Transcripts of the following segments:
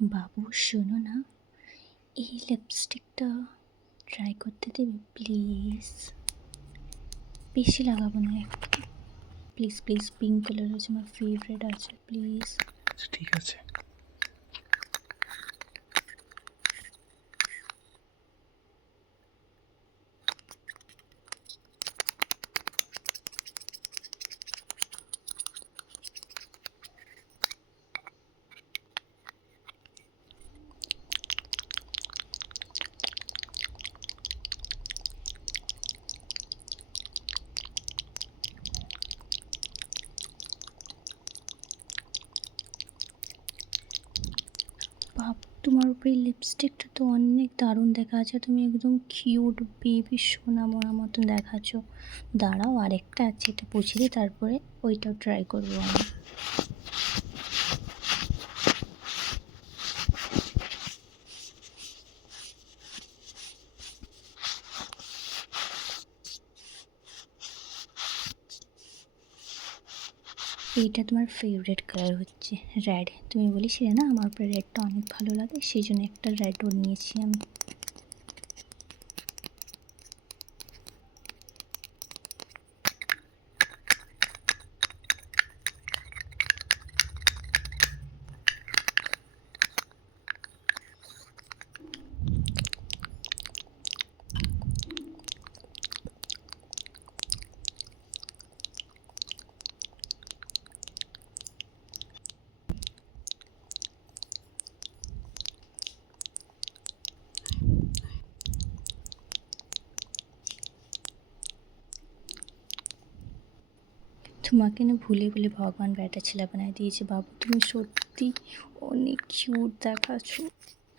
বাবু শোনো না, এই লিপস্টিকটা ট্রাই করতে দেবে প্লিজ? বেশি লাগাবো না, একটু প্লিজ প্লিজ। পিঙ্ক কালার আছে, আমার ফেভারিট আছে, প্লিজ। ঠিক আছে। বাবু তোমার উপরে লিপস্টিকটা তো অনেক দারুণ দেখা যাচ্ছে, তুমি একদম কিউট বেবি সোনা মোনা মতন দেখাচ্ছ। দাঁড়াও, আরেকটা আছে, এটা পুছে দিই, তারপরে ওইটাও ট্রাই করবো আমি। এইটা তোমার ফেভারিট কালার হচ্ছে রেড, তুমি বলেছিলে না আমার উপরে রেডটা অনেক ভালো লাগে, সেই জন্য একটা রেডও নিয়েছি আমি। তোমাকে না ভুলে ভুলে ভগবান ব্যাটা ছেলে বানায় দিয়েছে বাবু, তুমি সত্যি অনেক কিউট দেখাচ্ছ।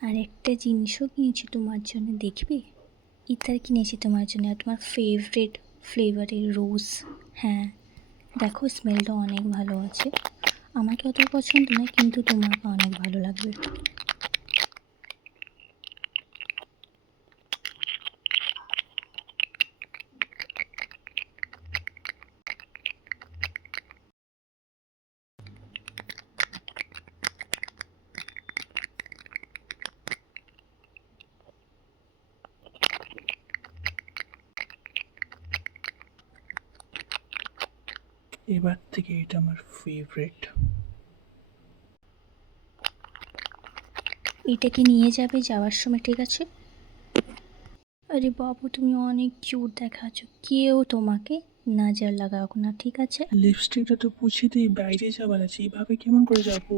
আর একটা জিনিসও কিনেছি তোমার জন্য, দেখবে? ইতার কিনেছি তোমার জন্য, আর তোমার ফেভারিট ফ্লেভারের রোজ। হ্যাঁ, দেখো স্মেলটা অনেক ভালো আছে, আমাকে অত পছন্দ না কিন্তু তোমাকে অনেক ভালো লাগবে। এবার থেকে এটা আমার ফেভারিট। এটাকে নিয়ে যাবে যাওয়ার সময়, ঠিক আছে? আরে বাবু তুমি অনেক কিউট দেখাচ্ছ, কেউ তোমাকে নজর লাগাও না, ঠিক আছে? লিপস্টিকটা তো পুছে দিয়ে বাইরে যাবার আছে, এইভাবে কেমন করে যাবো?